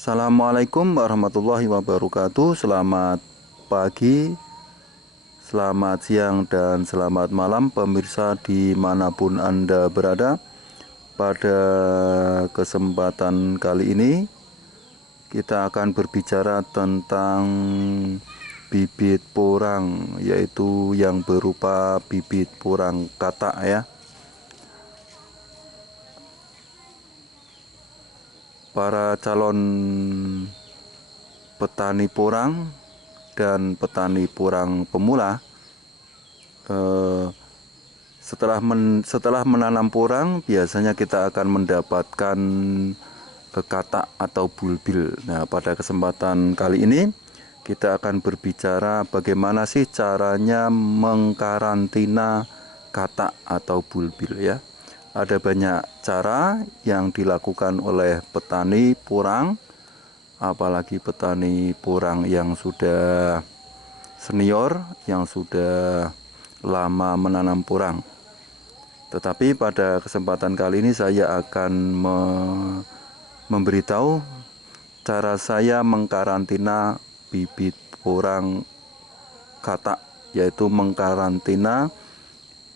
Assalamualaikum warahmatullahi wabarakatuh. Selamat pagi, selamat siang, dan selamat malam pemirsa dimanapun Anda berada. Pada kesempatan kali ini kita akan berbicara tentang bibit porang, yaitu yang berupa bibit porang katak ya. Para calon petani porang dan petani porang pemula setelah menanam porang biasanya kita akan mendapatkan katak atau bulbil. Nah, pada kesempatan kali ini kita akan berbicara bagaimana sih caranya mengkarantina katak atau bulbil ya. Ada banyak cara yang dilakukan oleh petani porang, apalagi petani porang yang sudah senior, yang sudah lama menanam porang. Tetapi pada kesempatan kali ini saya akan memberitahu cara saya mengkarantina bibit porang katak, yaitu mengkarantina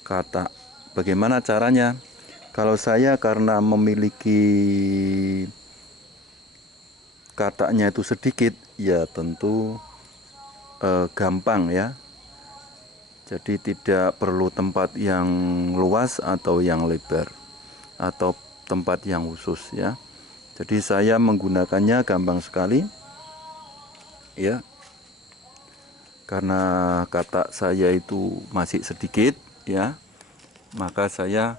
katak. Bagaimana caranya? Kalau saya karena memiliki kataknya itu sedikit, ya tentu gampang ya. Jadi tidak perlu tempat yang luas atau yang lebar atau tempat yang khusus ya. Jadi saya menggunakannya gampang sekali ya. Karena katak saya itu masih sedikit ya, maka saya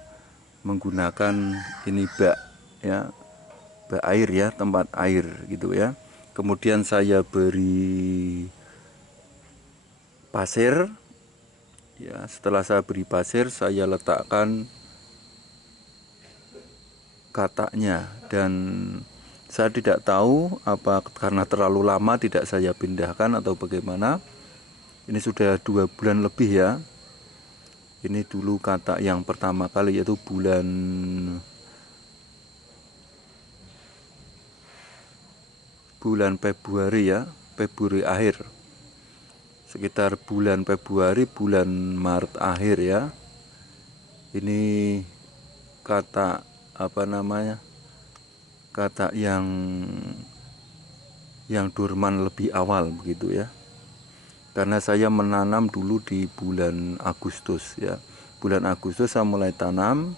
menggunakan ini bak ya, bak air ya, tempat air gitu ya. Kemudian saya beri pasir ya. Setelah saya beri pasir, saya letakkan kataknya, dan saya tidak tahu apa karena terlalu lama tidak saya pindahkan atau bagaimana. Ini sudah 2 bulan lebih ya. Ini dulu katak yang pertama kali, yaitu bulan Februari ya, Februari akhir, sekitar bulan Februari, bulan Maret akhir ya. Ini katak katak yang dorman lebih awal begitu ya. Karena saya menanam dulu di bulan Agustus ya. Bulan Agustus saya mulai tanam,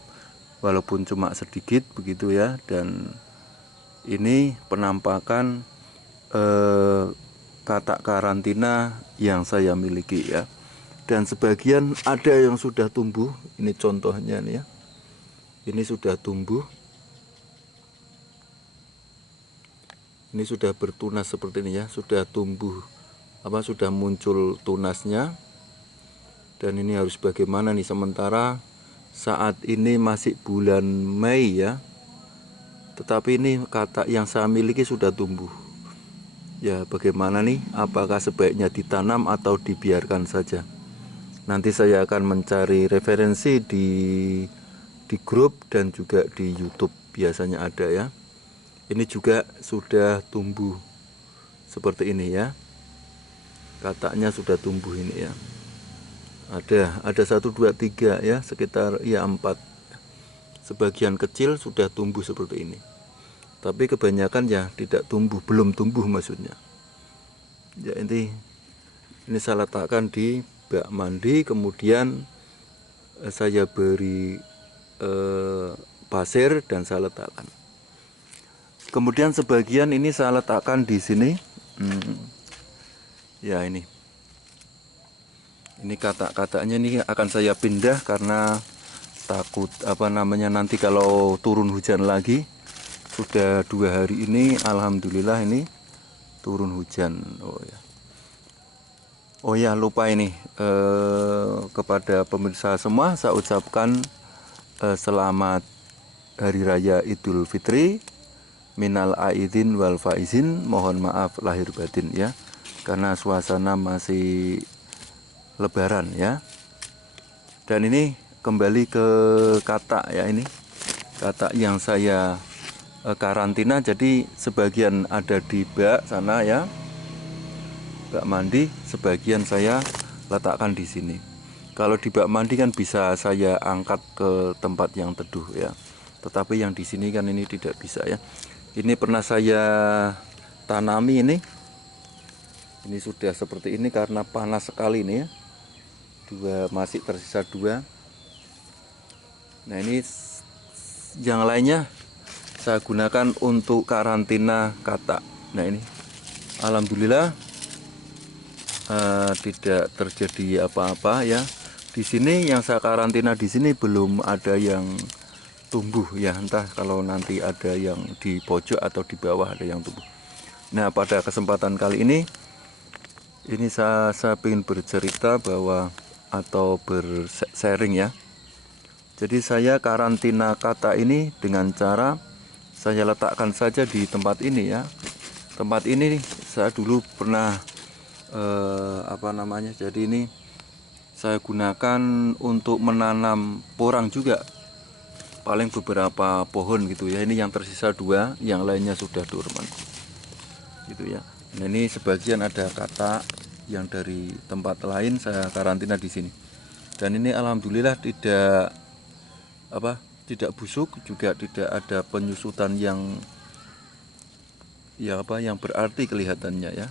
walaupun cuma sedikit begitu ya. Dan ini penampakan katak karantina yang saya miliki ya. Dan sebagian ada yang sudah tumbuh. Ini contohnya nih ya. Ini sudah tumbuh. Ini sudah bertunas seperti ini ya, sudah tumbuh sudah muncul tunasnya. Dan ini harus bagaimana nih, sementara saat ini masih bulan Mei ya, tetapi ini katak yang saya miliki sudah tumbuh ya. Bagaimana nih, apakah sebaiknya ditanam atau dibiarkan saja? Nanti saya akan mencari referensi di grup dan juga di YouTube, biasanya ada ya. Ini juga sudah tumbuh seperti ini ya. Kataknya sudah tumbuh ini ya. Ada 1, 2, 3 ya, sekitar ya 4. Sebagian kecil sudah tumbuh seperti ini. Tapi kebanyakan ya tidak tumbuh, belum tumbuh maksudnya. Ya ini saya letakkan di bak mandi, kemudian saya beri pasir dan saya letakkan. Kemudian sebagian ini saya letakkan di sini. Ya ini katak-kataknya ini akan saya pindah karena takut nanti kalau turun hujan lagi. Sudah 2 hari ini alhamdulillah ini turun hujan. Oh ya, lupa ini kepada pemirsa semua saya ucapkan selamat Hari Raya Idul Fitri, minal aidin wal faizin, mohon maaf lahir batin ya, karena suasana masih lebaran ya. Dan ini kembali ke katak ya, ini katak yang saya karantina, jadi sebagian ada di bak sana ya, bak mandi, sebagian saya letakkan di sini. Kalau di bak mandi kan bisa saya angkat ke tempat yang teduh ya, tetapi yang di sini kan ini tidak bisa ya. Ini pernah saya tanami ini sudah seperti ini karena panas sekali nih ya. Masih tersisa 2. Nah ini yang lainnya saya gunakan untuk karantina katak. Nah ini alhamdulillah tidak terjadi apa-apa ya. Di sini yang saya karantina di sini belum ada yang tumbuh ya, entah kalau nanti ada yang di pojok atau di bawah ada yang tumbuh. Nah pada kesempatan kali ini saya ingin bercerita bahwa atau bersharing ya. Jadi saya karantina katak ini dengan cara saya letakkan saja di tempat ini ya. Tempat ini saya dulu pernah jadi ini saya gunakan untuk menanam porang juga, paling beberapa pohon gitu ya. Ini yang tersisa 2, yang lainnya sudah dorman gitu ya. Nah ini sebagian ada katak yang dari tempat lain saya karantina di sini, dan ini alhamdulillah tidak busuk, juga tidak ada penyusutan yang berarti kelihatannya ya,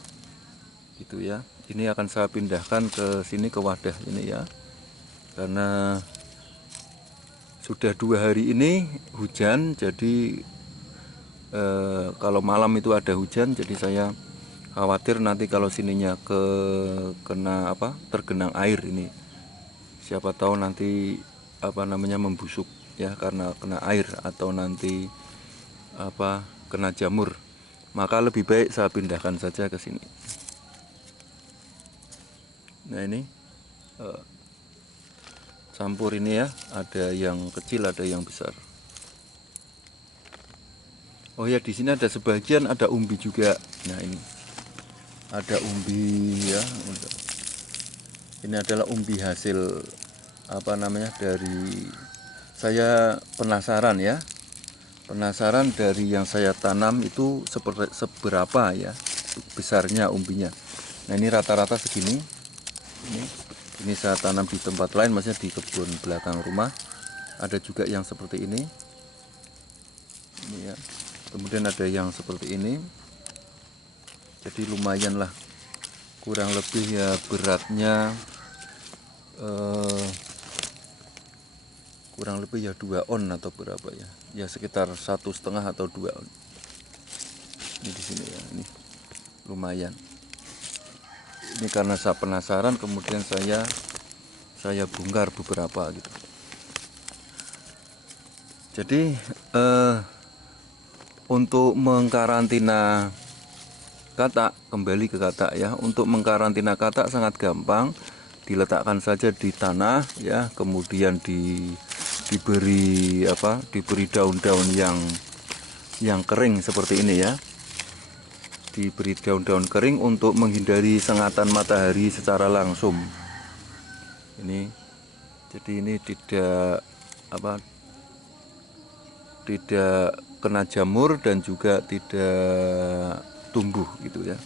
gitu ya. Ini akan saya pindahkan ke sini, ke wadah ini ya, karena sudah 2 hari ini hujan. Jadi kalau malam itu ada hujan, jadi saya khawatir nanti kalau sininya tergenang air ini, siapa tahu nanti membusuk ya karena kena air, atau nanti kena jamur. Maka lebih baik saya pindahkan saja ke sini. Nah ini campur ini ya, ada yang kecil ada yang besar. Oh ya, di sini ada sebagian ada umbi juga. Nah ini ada umbi ya. Ini adalah umbi hasil dari saya penasaran ya. Penasaran dari yang saya tanam itu seberapa ya besarnya umbinya. Nah ini rata-rata segini. Ini saya tanam di tempat lain, maksudnya di kebun belakang rumah. Ada juga yang seperti ini ya. Kemudian ada yang seperti ini. Jadi lumayan lah, kurang lebih ya beratnya kurang lebih ya 2 on atau berapa ya, ya sekitar 1,5 atau 2 on. Ini di sini ya, ini lumayan. Ini karena saya penasaran, kemudian saya bongkar beberapa gitu. Jadi untuk mengkarantina katak, kembali ke katak ya. Untuk mengkarantina katak sangat gampang, diletakkan saja di tanah ya, kemudian diberi daun-daun yang kering seperti ini ya. Diberi daun-daun kering untuk menghindari sengatan matahari secara langsung. Ini jadi ini tidak kena jamur dan juga tidak tumbuh gitu ya.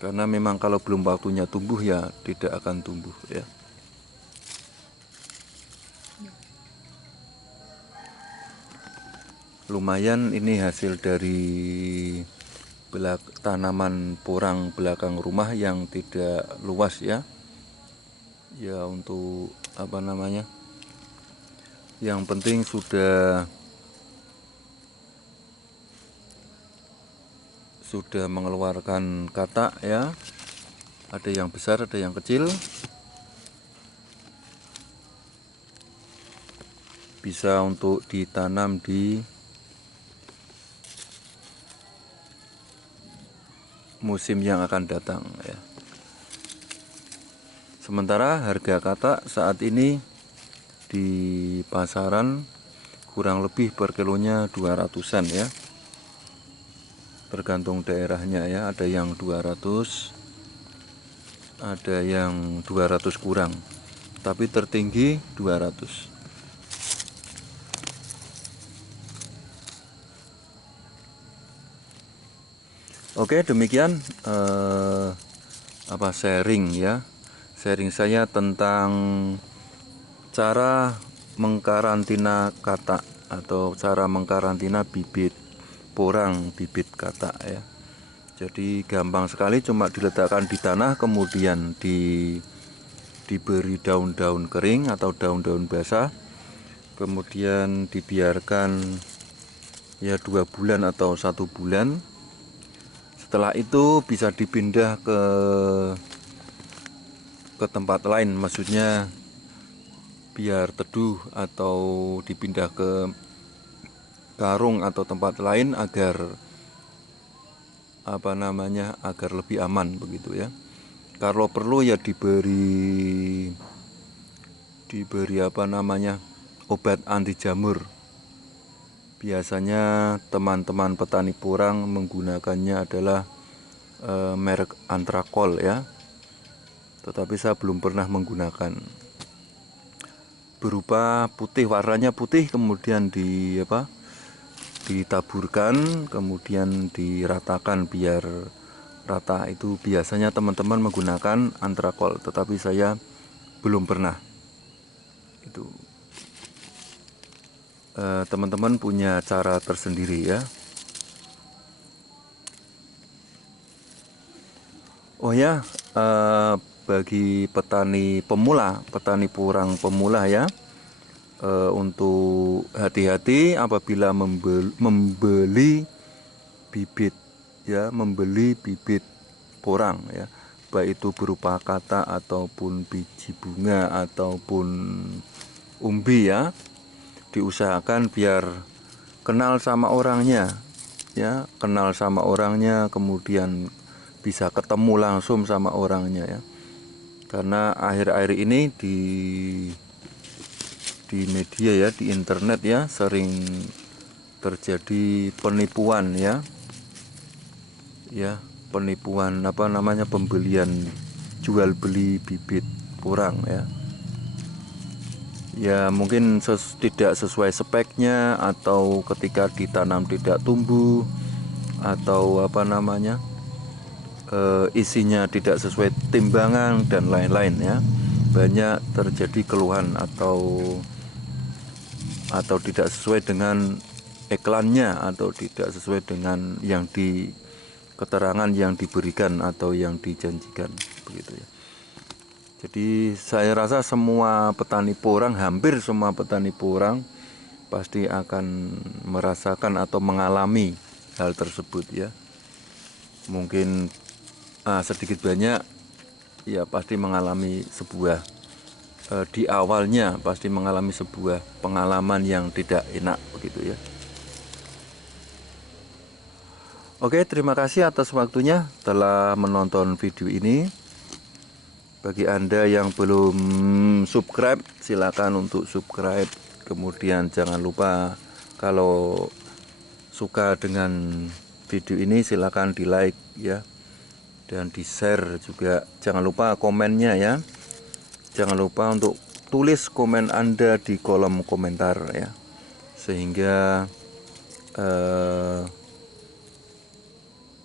Karena memang kalau belum waktunya tumbuh ya tidak akan tumbuh ya. Lumayan ini hasil dari tanaman porang belakang rumah yang tidak luas ya. Ya untuk yang penting sudah mengeluarkan katak ya. Ada yang besar, ada yang kecil. Bisa untuk ditanam di musim yang akan datang ya. Sementara harga katak saat ini di pasaran kurang lebih per kilonya 200-an ya. Tergantung daerahnya ya, ada yang 200, ada yang 200 kurang, tapi tertinggi 200. Oke, demikian sharing ya. Sharing saya tentang cara mengkarantina katak atau cara mengkarantina bibit porang, bibit katak ya. Jadi gampang sekali, cuma diletakkan di tanah, kemudian diberi daun-daun kering atau daun-daun basah, kemudian dibiarkan ya 2 bulan atau 1 bulan. Setelah itu bisa dipindah ke tempat lain, maksudnya biar teduh, atau dipindah ke karung atau tempat lain agar agar lebih aman begitu ya. Kalau perlu ya diberi obat anti jamur. Biasanya teman-teman petani porang menggunakannya adalah merek Antrakol ya. Tetapi saya belum pernah menggunakan. Berupa putih, warnanya putih, kemudian ditaburkan, kemudian diratakan biar rata. Itu biasanya teman-teman menggunakan Antrakol, tetapi saya belum pernah. Itu teman-teman punya cara tersendiri ya. Oh ya, bagi petani pemula, petani porang pemula ya, untuk hati-hati apabila membeli bibit ya, membeli bibit porang ya, baik itu berupa katak ataupun biji bunga ataupun umbi ya. Diusahakan biar kenal sama orangnya ya, kenal sama orangnya, kemudian bisa ketemu langsung sama orangnya ya. Karena akhir-akhir ini di media ya, di internet ya, sering terjadi penipuan ya. Ya, penipuan pembelian jual beli bibit porang ya. Ya mungkin tidak sesuai speknya, atau ketika ditanam tidak tumbuh, atau isinya tidak sesuai timbangan dan lain-lain ya. Banyak terjadi keluhan atau tidak sesuai dengan iklannya, atau tidak sesuai dengan keterangan yang diberikan atau yang dijanjikan begitu ya. Jadi saya rasa semua petani porang, hampir semua petani porang pasti akan merasakan atau mengalami hal tersebut ya. Mungkin sedikit banyak ya pasti mengalami sebuah di awalnya pasti mengalami sebuah pengalaman yang tidak enak begitu ya. Oke, terima kasih atas waktunya telah menonton video ini. Bagi Anda yang belum subscribe, silakan untuk subscribe. Kemudian jangan lupa kalau suka dengan video ini silakan di like ya, dan di share juga. Jangan lupa komennya ya. Jangan lupa untuk tulis komen Anda di kolom komentar ya, sehingga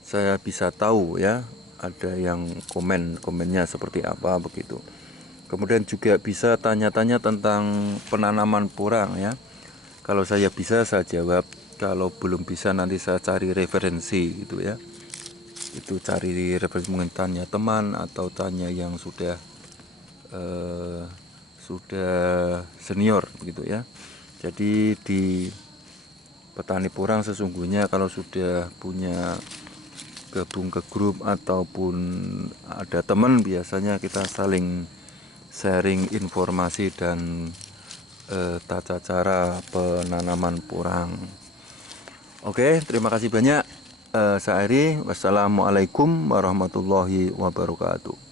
saya bisa tahu ya ada yang komennya seperti apa begitu. Kemudian juga bisa tanya-tanya tentang penanaman porang ya. Kalau saya bisa saya jawab, kalau belum bisa nanti saya cari referensi gitu ya. Itu cari referensi, mungkin tanya teman atau tanya yang sudah senior begitu ya. Jadi di petani porang sesungguhnya kalau sudah punya gabung ke grup ataupun ada teman, biasanya kita saling sharing informasi dan tata cara penanaman porang. Oke, terima kasih banyak. Saya Ari, wassalamualaikum warahmatullahi wabarakatuh.